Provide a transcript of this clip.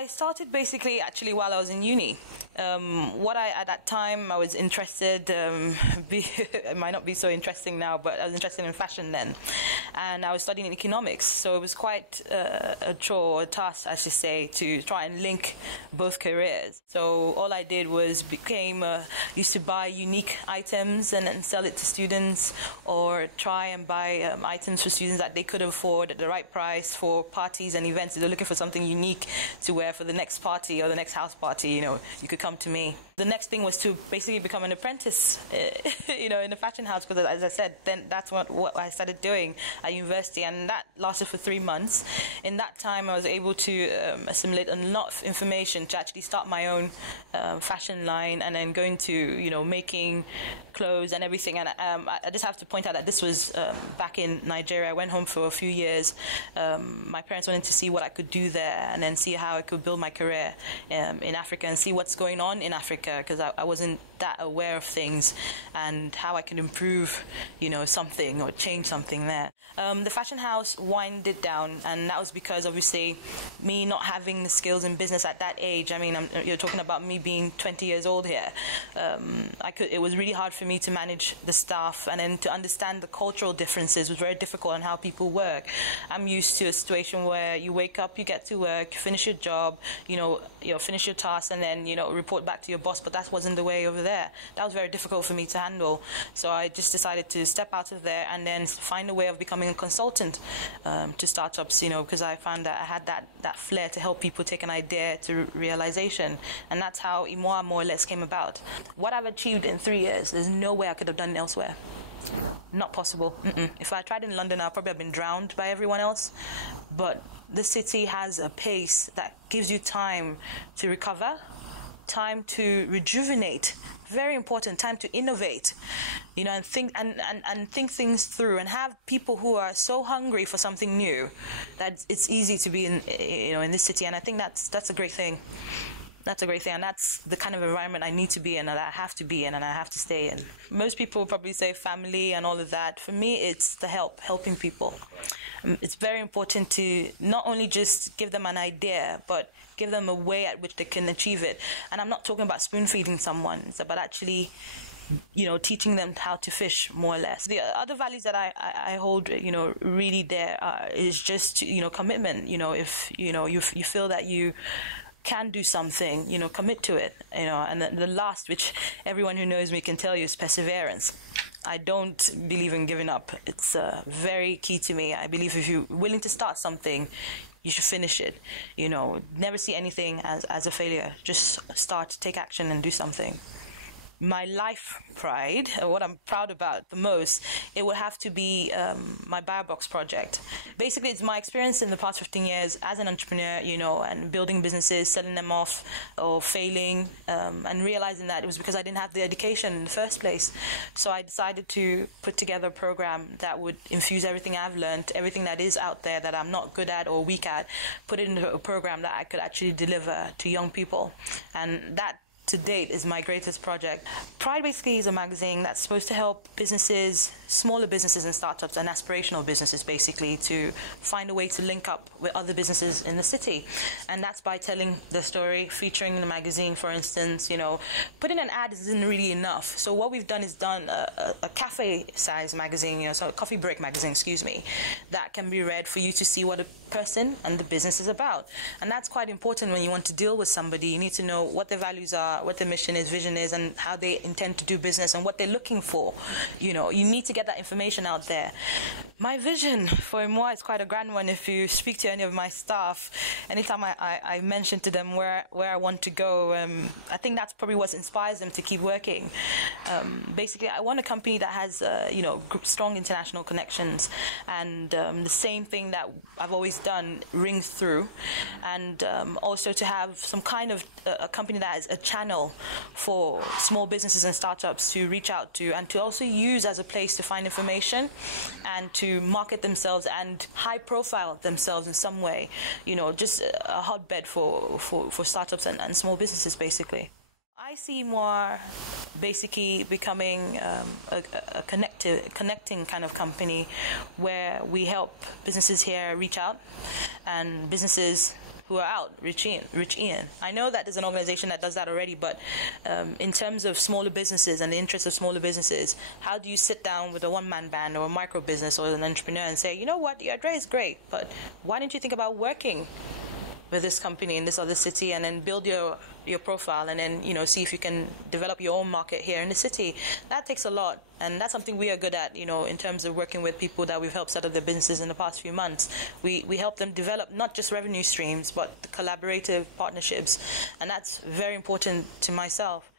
I started basically actually while I was in uni. At that time I was interested, it might not be so interesting now, but I was interested in fashion then. And I was studying economics, so it was quite a chore, a task, I should say, to try and link both careers. So all I did was used to buy unique items and then sell it to students, or try and buy items for students that they could afford at the right price for parties and events. If they're looking for something unique to wear for the next party or the next house party, you could come to me. The next thing was to basically become an apprentice, in a fashion house, because as I said, then that's what I started doing at university, and that lasted for 3 months. In that time, I was able to assimilate a lot of information to actually start my own fashion line, and then go into, making clothes and everything. And I just have to point out that this was back in Nigeria. I went home for a few years. My parents wanted to see what I could do there, and then see how I could build my career in Africa, and see what's going on in Africa, because I wasn't that aware of things and how I could improve, something or change something there. The fashion house winded down, and that was because obviously me not having the skills in business at that age. I mean, you're talking about me being 20 years old here. It was really hard for me to manage the staff, and then to understand the cultural differences was very difficult on how people work. I'm used to a situation where you wake up, you get to work, you finish your job, finish your task, and then report back to your boss. But that wasn't the way over there. That was very difficult for me to handle. So I just decided to step out of there and then find a way of becoming a consultant to startups, because I found that I had that flair to help people take an idea to realization. And that's how Imoa more or less came about. What I've achieved in 3 years, there's no way I could have done it elsewhere. Not possible. If I tried in London, I'd probably have been drowned by everyone else. But the city has a pace that gives you time to recover, time to rejuvenate, very important, time to innovate, and think and think things through, and have people who are so hungry for something new that it's easy to be in this city. And I think that's a great thing. That's a great thing, and that's the kind of environment I need to be in, and I have to be in, and I have to stay in. Most people probably say family and all of that. For me, it's the helping people. It's very important to not only just give them an idea, but give them a way at which they can achieve it. And I'm not talking about spoon-feeding someone. It's about actually, teaching them how to fish, more or less. The other values that I hold, really there is just, commitment. If, you feel that you can do something, commit to it, and the last, which everyone who knows me can tell you, is perseverance. I don't believe in giving up. It's very key to me. I believe if you're willing to start something, you should finish it. Never see anything as a failure. Just start, take action, and do something. My life pride, what I'm proud about the most, it would have to be my BioBox project. Basically, it's my experience in the past 15 years as an entrepreneur, and building businesses, selling them off or failing, and realizing that it was because I didn't have the education in the first place. So I decided to put together a program that would infuse everything I've learned, everything that is out there that I'm not good at or weak at, put it into a program that I could actually deliver to young people. And that, to date, is my greatest project. Pride basically is a magazine that's supposed to help businesses, smaller businesses and startups and aspirational businesses, basically, to find a way to link up with other businesses in the city. And that's by telling the story, featuring in the magazine, for instance. Putting an ad isn't really enough. So what we've done is a cafe-size magazine, so a coffee break magazine, that can be read for you to see what a person and the business is about. And that's quite important when you want to deal with somebody. You need to know what their values are, what their mission is, vision is, and how they intend to do business and what they're looking for. You need to get that information out there. My vision for Imoa is quite a grand one. If you speak to any of my staff, anytime I mention to them where I want to go, I think that's probably what inspires them to keep working. Basically, I want a company that has strong international connections, and the same thing that I've always done rings through, and also to have some kind of a company that is a channel for small businesses and startups to reach out to, and to also use as a place to find information and to market themselves and high profile themselves in some way, just a hotbed for startups and small businesses, basically. I see more basically becoming a connecting kind of company where we help businesses here reach out, and businesses who are out, Rich Ian. I know that there's an organization that does that already, but in terms of smaller businesses and the interests of smaller businesses, how do you sit down with a one-man band or a micro business or an entrepreneur and say, you know what, your idea is great, but why don't you think about working with this company in this other city, and then build your profile, and then, you know, see if you can develop your own market here in the city. That takes a lot, and that's something we are good at, you know, in terms of working with people that we've helped set up their businesses in the past few months. We help them develop not just revenue streams, but collaborative partnerships, and that's very important to myself.